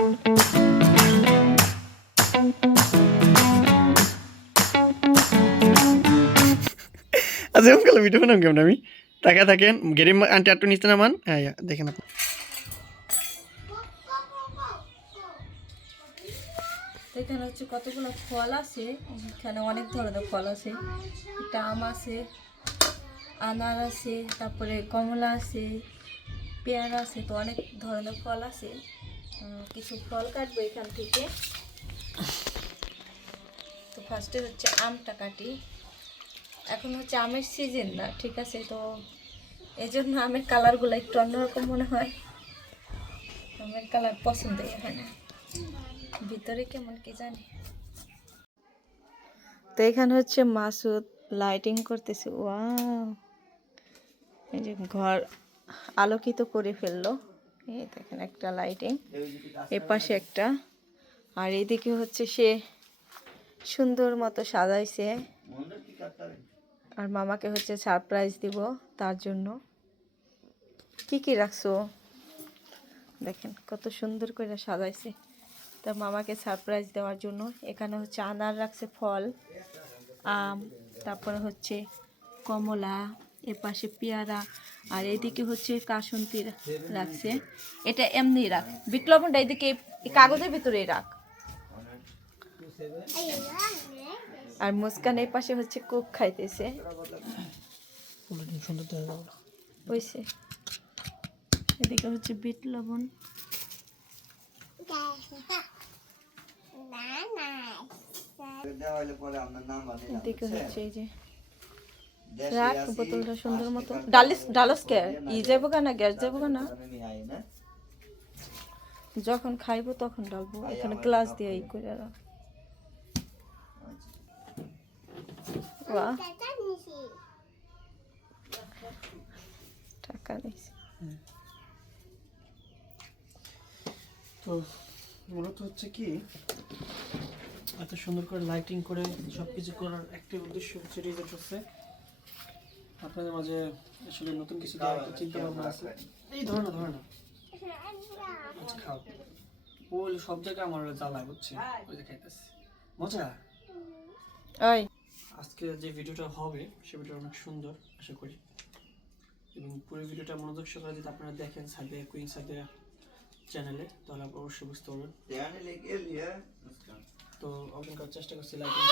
আচ্ছা এরকম কালো ভিডিও বানাম কেমন আমি? তাকা থাকেন গেরিম আন্টি আটটু নিচে নামান। হ্যাঁ হ্যাঁ, দেখেন আপনি। এখানে হচ্ছে কতগুলো ফল আছে? এখানে অনেক ধরনের ফল আছে। একটা আম আছে আনার আছে তারপরে কমলা আছে পেয়ারা আছে তো অনেক ধরনের ফল আছে। কিছু ফল কাটবো এখান থেকে। তো ফার্স্টে হচ্ছে আমটা কাটি। এখন হচ্ছে আমের সিজন না, ঠিক আছে? তো এই জন্য আমের কালারগুলো একটু অন্যরকম মনে হয়। আমের কালার পছন্দই হয় না ভিতরে কেমন কি জানি। তো এখানে হচ্ছে মাসুদ লাইটিং করতেছে। ওয়াও! এই যে ঘর আলোকিত করে ফেলল। এই দেখেন একটা লাইটিং এ পাশে একটা। আর এদিকে হচ্ছে সে সুন্দর মতো সাজাইছে। আর মামাকে হচ্ছে সারপ্রাইজ দিব তার জন্য। কি কি রাখছো? দেখেন কত সুন্দর করে সাজাইছে। তা মামাকে সারপ্রাইজ দেওয়ার জন্য। এখানে হচ্ছে আনার রাখছে ফল আম তারপরে হচ্ছে কমলা এ পাশে পেয়ারা। আর এদিকে হচ্ছে কাসন্তি রাখছে। এটা এমনি রাখ। বিপ্লবনটা এদিকে কাগজের ভিতরেই রাখ। আর মুস্কান এই পাশে হচ্ছে কোক খাইতেছে। হয়েছে এদিকে হচ্ছে বিট লবণ এদিকে হচ্ছে এই যে রাখ বোতলটা সুন্দর মতো। ডালিস ডালস কে? ই যাব না গ্যাস যাব না? যখন খাইবো তখন ডালবো এখানে গ্লাস দিয়ে ই করে রাখ। টাকা নিছি। তো মূলত হচ্ছে কি এত সুন্দর করে লাইটিং করে সব কিছু করার একটি উদ্দেশ্য হচ্ছে হচ্ছে আপনাদের মাঝে আসলে নতুন কিছু চিন্তা ভাবনা আছে। এই ধরো না ধরো না। আচ্ছা খাও। ওই সব জায়গায় আমার জ্বালা বুঝছে ওই যে খাইতেছে। মজা? ওই। আজকে যে ভিডিওটা হবে সে ভিডিওটা অনেক সুন্দর আশা করি। এবং পুরো ভিডিওটা মনোযোগ সহকারে যদি আপনারা দেখেন সাদিয়া কুইন সাদিয়া চ্যানেলে তাহলে আপনারা অবশ্যই বুঝতে পারবেন। তো অর্জন করার চেষ্টা করছি লাইটিং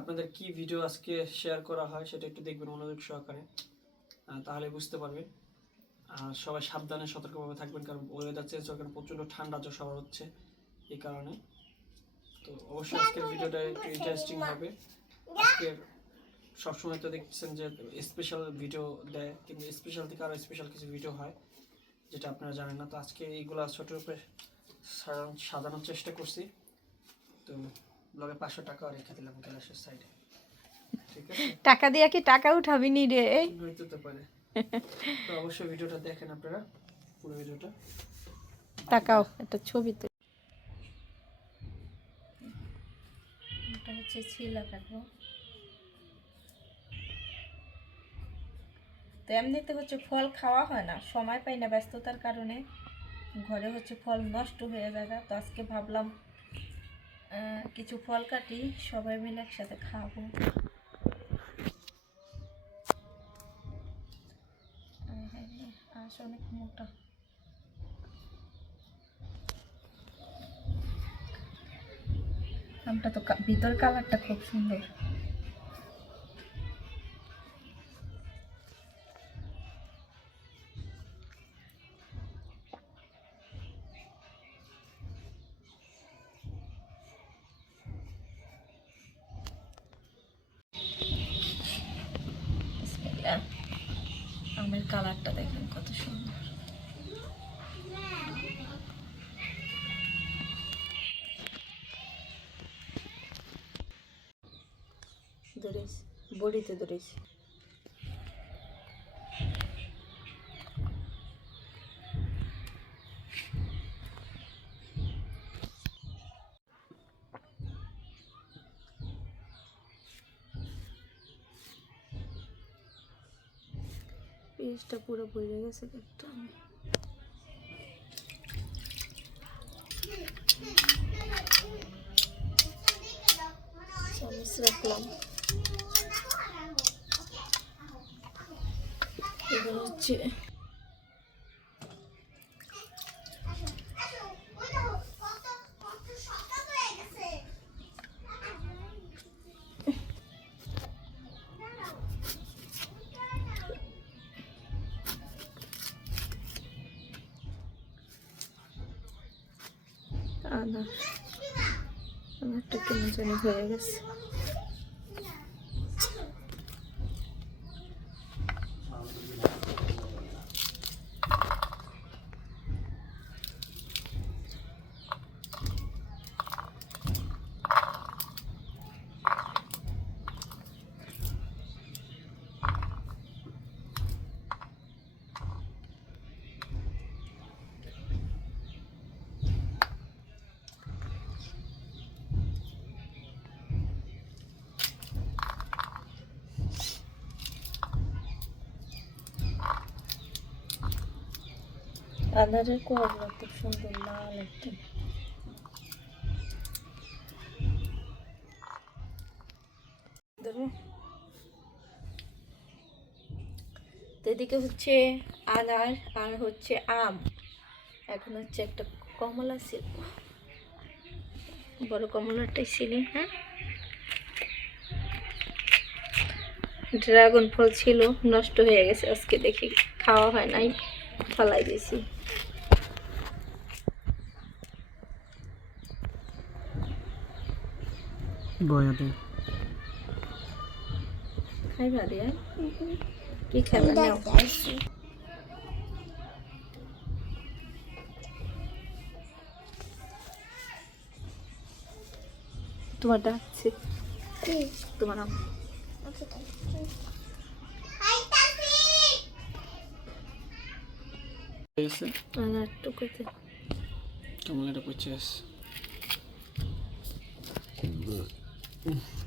আপনাদের কি ভিডিও আজকে শেয়ার করা হয় সেটা একটু দেখবেন মনোযোগ সহকারে। তাহলে বুঝতে পারবেন আর সবাই সাবধানে সতর্কভাবে থাকবেন কারণ ওয়েদার চেঞ্জ হওয়ার কারণে প্রচণ্ড ঠান্ডা জ্বর সবার হচ্ছে এই কারণে। তো অবশ্যই আজকের ভিডিওটা একটু ইন্টারেস্টিং হবে। আজকের সবসময় তো দেখছেন যে স্পেশাল ভিডিও দেয় কিন্তু স্পেশাল থেকে আরও স্পেশাল কিছু ভিডিও হয় যেটা আপনারা জানেন না। তো আজকে এইগুলা ছোট সাজানোর চেষ্টা করছি। তো ব্লগে পাঁচশো টাকা রেখে দিলাম গ্যালাসের সাইডে। টাকা দিয়ে কি টাকা উঠাবি নি রে হইতে তো পারে। তো অবশ্যই ভিডিওটা দেখেন আপনারা পুরো ভিডিওটা। টাকাও একটা ছবি তো। এটা হচ্ছে ছিলা কাটবো তো এমনিতে হচ্ছে ফল খাওয়া হয় না সময় পাই না ব্যস্ততার কারণে। ঘরে হচ্ছে ফল নষ্ট হয়ে যায় তো আজকে ভাবলাম কিছু ফল কাটি, সবাই মিলে একসাথে খাব। আয় হায় অনেক মোটা। আমটা তো ভিতর কালারটা খুব সুন্দর। কালারটা দেখেন কত সুন্দর। ধরেছি বড়িতে ধরিস পেঁয়াজটা পুরো বইরে গেছে দেখতাম রাখলাম এবার হচ্ছে আদা আদারটা কেমন জানি হয়ে গেছে। আদারের কোয়াগুলো খুব সুন্দর, লাল একটা। এদিকে হচ্ছে আনার আর হচ্ছে আম। এখন হচ্ছে একটা কমলা ছিল বড় কমলাটাই ছিলি হ্যাঁ? ড্রাগন ফল ছিল, নষ্ট হয়ে গেছে, আজকে দেখি খাওয়া হয় নাই, ফলাই দিয়েছি। বয়াতে। খাইবা রে? কি খাইবা? নাও? তোমার ডাকছে। তোমার নাম? এসে আর একটু করতে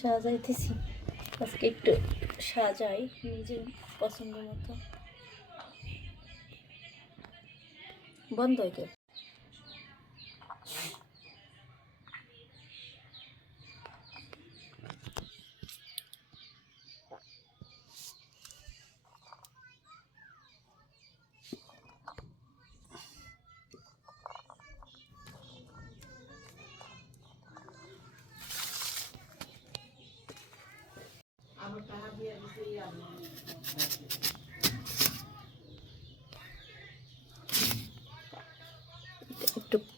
সাজাইতেছি। আজকে একটু সাজাই নিজের পছন্দ মতো। বন্ধ হয়ে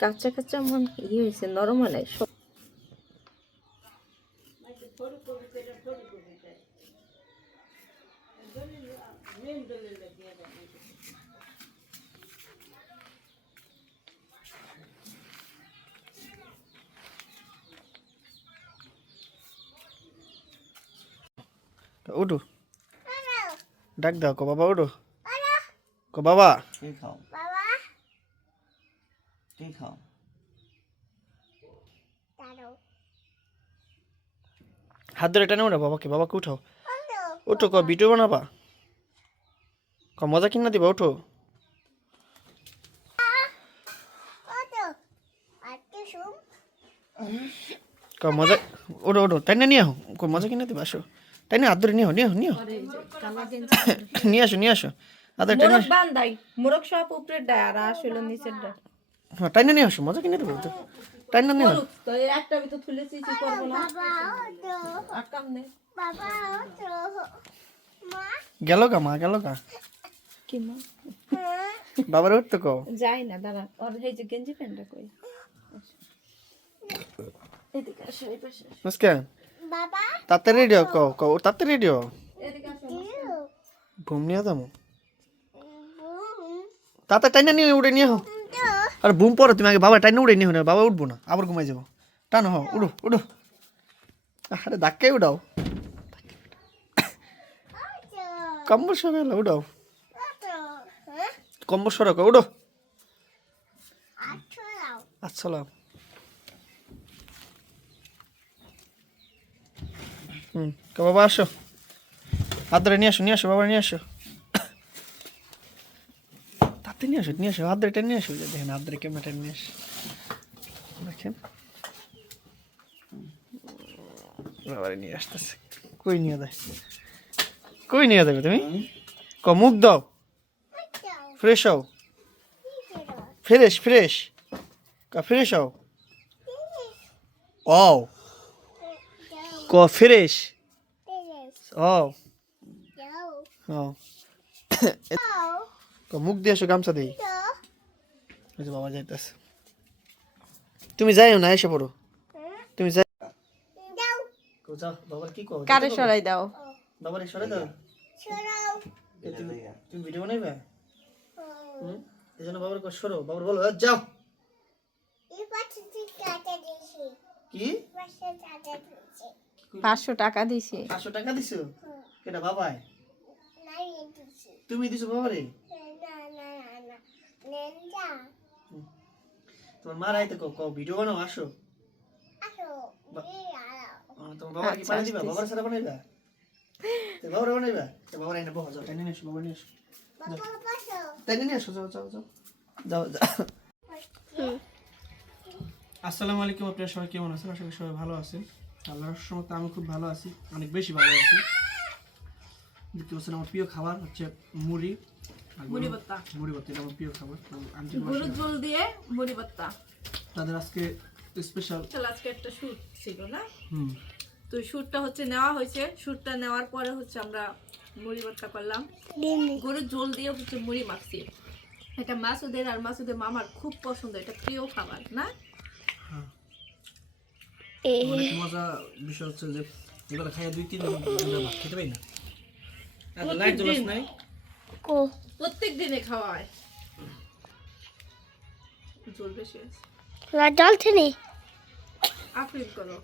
কাঁচা কাঁচা মন ইয়ে হয়েছে নরম হয় নাই সব। উঠো। ডাক দাও কো বাবা উঠো। কো বাবা। খাও। খাও হাত ধরে টেনে উঠো বাবাকে বাবাকে উঠাও। উঠো ক ভিডিও বানাবা। ক মজা কিনা দিবা উঠো। ক মজা ওঠো ওঠো তাই না নিয়ে আহো। ক মজা কিনা দিবা আসো। তাই না হাত ধরে নিয়ে নিয়ে নিয়ে নিয়ে আসো নিয়ে আসো। আদা টেনে বান্দাই মোরগ সব উপরের ডায় আর আসলে নিচের ডায় হ্যাঁ তাই না নিয়ে আসো মজা কিনে দেবো তো টাইম না নিও। করুক, তো এই একটা ভিতর তুলে চিচি করব না। আর কাম নেই। গেল কা মা গেল কা কি মা? বাবার উঠতে কো যাই না দাঁড়া। ওর এই যে গেঞ্জি প্যান্টটা কই? এদিকে আসো এই পাশে আসো। মুস্কান তাতে রেডিও কো কো তাতে রেডিও এদিকে আসো ঘুম নিয়ে যাব। তাতে টাইনা নিয়ে উড়ে নিয়ে হো আর বুম পরে তুমি আগে বাবা টাইনা উড়ে নিয়ে হো বাবা উঠবো না, আবার ঘুমাই যাব। টানো হো উড়ো উড়ো আরে ধাক্কাই উড়াও কম্বল সরে এলো উড়াও কম্বল সরে উড়ো আসসালাম। হুম বাবা, আসো। হাত ধরে নিয়ে আসো নিয়ে আসো, বাবা, নিয়ে আসো তাতে নিয়ে আসো নিয়ে আসো হাত ধরে টেনে নিয়ে আসো দেখেন হাত ধরে কেমন টেনে নিয়ে আসো। দেখেন। বাবারে নিয়ে আসতেছে। কই নিয়ে দেয় কই নিয়ে দেবে তুমি? ক মুখ দাও। ফ্রেশ হও। Fresh fresh. কা ফ্রেশ হও। ও ক ফ্রেশ। ও ও মুখ দিয়ে আসো গামছা দিই ওই যে বাবা যাইতেছে। তুমি যাইও না এসে পড়ো। তুমি যাই যাও। বাবার কি কো? কারে সরাই দাও? বাবার সরে দাও। এ তুমি তুমি ভিডিও বানাইবে? হুম? এই জন্য বাবার কো সরো। বাবার বলো "এ, যাও। কি? পাঁচশো টাকা দিছি পাঁচশো টাকা দিছো? কেটা বাবাই তুমি দিছো বাবারে? তোমার মার আইতে কো কো ভিডিও বানাও আসো। তোমার বাবার কি পানি দিবা বাবার সারা বানাইবা? তো বাবার বানাইবা? তো বাবার আইনে বহ যাও টেনে নিয়ে এসো বাবার নিয়ে এসো টেনে নিয়ে এসো যাও যাও যাও। যাও যাও। আসসালামু আলাইকুম আপনারা সবাই কেমন আছেন? আশা করি সবাই ভালো আছেন। আল্লাহর সময় আমি খুব ভালো আছি অনেক বেশি ভালো আছি। দেখতে পাচ্ছেন আমার প্রিয় খাবার হচ্ছে মুড়ি। মুড়ি ভর্তা। মুড়ি ভর্তা এটা আমার প্রিয় খাবার। গরুর ঝোল দিয়ে মুড়ি ভর্তা। তাদের আজকে স্পেশাল আজকে একটা শুট ছিল না? হুম। তো শুটটা হচ্ছে নেওয়া হয়েছে। শুটটা নেওয়ার পরে হচ্ছে আমরা মুড়ি ভর্তা করলাম। গরুর ঝোল দিয়ে হচ্ছে মুড়ি মাখছি। এটা মাসুদের আর মাসুদের মামার খুব পছন্দ এটা প্রিয় খাবার না? হ্যাঁ। অনেক মজা বিষয় হচ্ছে যে এগুলো খাইয়া দুই তিন খেতে পারি না। এত লাইট জ্বলাস নাই? প্রত্যেক দিনে খাওয়া হয়। ঝোল বেশি আছে। ডলছে নি। আফরিন করো।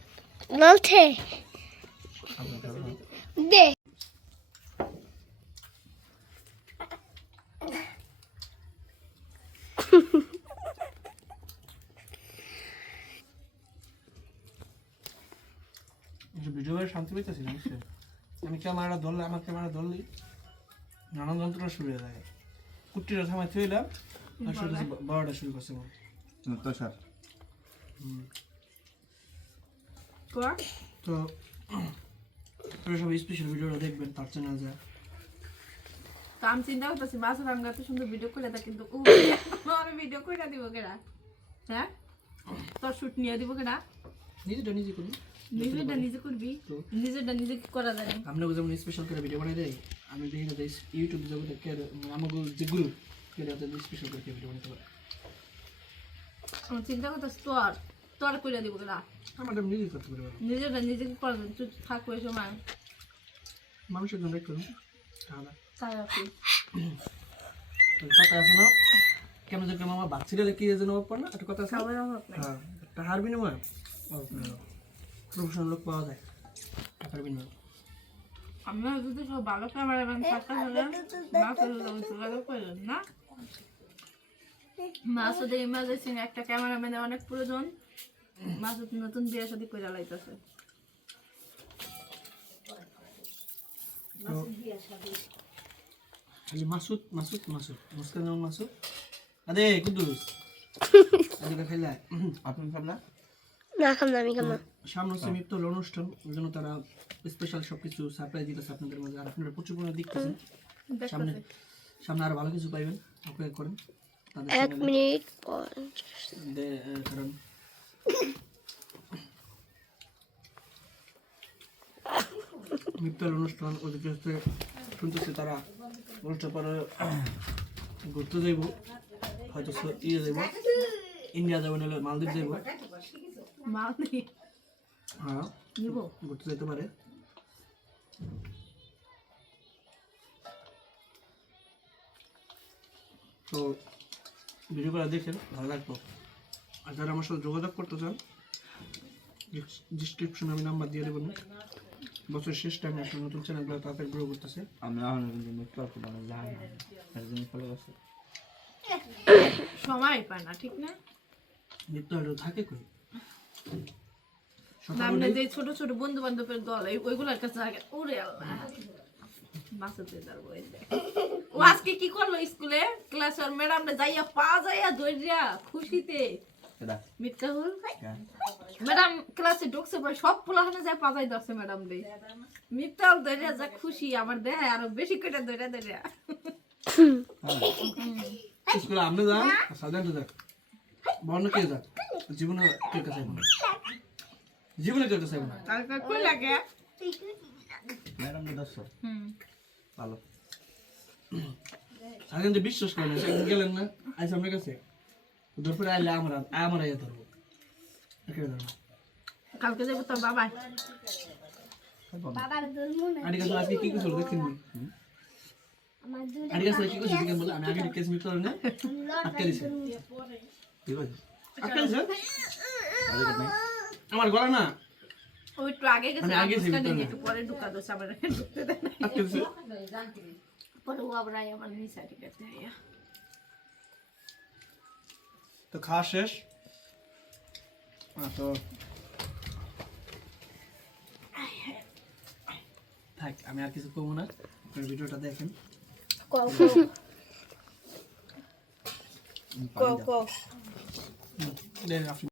ডলছে দে। ভিডিও শান্তি না বুঝছ? আমি ক্যামেরাটা ধরলে আমার ক্যামেরা ধরলেই নানান যন্ত্রণা শুরু হয়ে যায়। কুট্টিটা থামাই থইলাম আর শুরু বারোটা শুরু করছে তো আপনারা সবাই স্পেশাল ভিডিওটা দেখবেন তার চ্যানেল যায় তো আমি চিন্তা করতেছি মাছ রান্না সুন্দর ভিডিও করে দেয় কিন্তু ও আমি ভিডিও করে দিব কেনা হ্যাঁ? তোর শুট নিয়ে দিব কেনা নিজেটা নিজে করুন নিজেরটা নিজে করবি? তো? নিজেরটা নিজে কি করা যায়? আমরা যেমন স্পেশাল করে ভিডিও বানাই দেয় আমি দেখি না ইউটিউব জগতে আমাকে যে গ্রুপ কে স্পেশাল করে ভিডিও বানাতে পারে। চিন্তা করতেছি তোর তোর করে দিব কেনা আমার নিজেই করতে পারে নিজেরটা নিজে তুই থাকব সময়। মানুষের জন্য করুন তাহলে। কথা আছে না কেন যে কেমন আমার বাচ্চারা কি যেন অভাব না একটা কথা আছে? না? হ্যাঁ টাকার বিনিময়ে? প্রফেশনাল লোক পাওয়া যায় টাকার বিনিময়ে। আমরা যদি সব ভালো ক্যামেরাম্যান থাকতে হলে মাছের যোগাযোগ করলেন না? মাসুদের ইমার্জেন্সি একটা ক্যামেরাম্যানের অনেক প্রয়োজন। মাসুদ নতুন বিয়ে শাদী করে লাইতেছে। খালি মাসুদ মাসুদ মাসুদ। মুস্কান মাসুদ। আরে কুদ্দুস। আজকে খাইলা? আপনি খাবলা না খাম আমি খাম সামনে হচ্ছে মৃত্যুর অনুষ্ঠান ওই জন্য তারা স্পেশাল সব কিছু সারপ্রাইজ দিতেছে আপনাদের মাঝে। আর আপনারা প্রচুর পরিমাণে দেখতেছেন। সামনে সামনে আরও ভালো কিছু পাইবেন অপেক্ষা করেন। এক মিনিট পর দে- এ, কারণ মিত্তার অনুষ্ঠান হচ্ছে শুনতেছি তারা। অনুষ্ঠান পরে ঘুরতে যাইব হয়তো ইয়ে যাইব ইন্ডিয়া যাব নাহলে মালদ্বীপ যাইব। হ্যাঁ ঘুরতে যেতে পারে। তো ভিডিওগুলো দেখেন ভালো লাগতো আর যারা আমার সাথে যোগাযোগ করতে চান ডিসক্রিপশনে আমি নাম্বার দিয়ে দেবো বছর শেষ টাইমে একটা নতুন চ্যানেলগুলো তাড়াতাড়ি গ্রো করতেছে। আমি এখন কিন্তু নেটওয়ার্ক মানে জানি না এর জন্য ফলো করছে সময় পায় না ঠিক না? হলেও থাকে কই? সামনে যে ছোট ছোট বন্ধু বান্ধবের দল ওইগুলোর কাছে আগে ওরে আল্লাহ। বাসাতে যাব ও আজকে কি করল স্কুলে? ক্লাস আর যাইয়া পা যাইয়া দৌড়িয়া খুশিতে। এটা। মিথ্যাহুল কেন? ম্যাডাম ক্লাসে ঢুকছে সব পোলাখানে যায় পাজাই ধরছে ম্যাডাম রে যা খুশি আমার দেখায় আরও বেশি করে স্কুলে যান আর যাক বর্ণ কে যাক জীবনে কে কাছে না? জীবনে কে কাছে না? তারপর কই লাগে? ম্যাডাম দশ হুম। ভালো। সাধারণত বিশ্বাস করে না সেদিন গেলেন না আইসা আপনার কাছে? দুপুরে আইলে আমরা আমরা ইয়ে ধরবো। একেবারে ধরবো। কালকে যাব তোর বাবা বাবার দুর্মু না। আড়ি কাছে আজকে কি কিছু দেখেন? আমার কাছে কি কিছু দেখেন বলে? আমি আগে কেস মিট করেন না। আটকে দিছে। ঠিক আছে আটকে দিছে আর এটা নাই আমার গলা না ওই একটু আগে গেছে আমি আগে আগে ছিলাম, তাই না? একটু পরে ঢুকা দোষ আবার ঢুকতে দেয় না আটকে দিছে পরে ও আবার আয় আমার নিচে আটকে করতে হয় তো খাওয়া শেষ আহ, তো থাক আমি আর কিছু কমবো না আপনার ভিডিওটা দেখেন কও কও কও দেন আপনি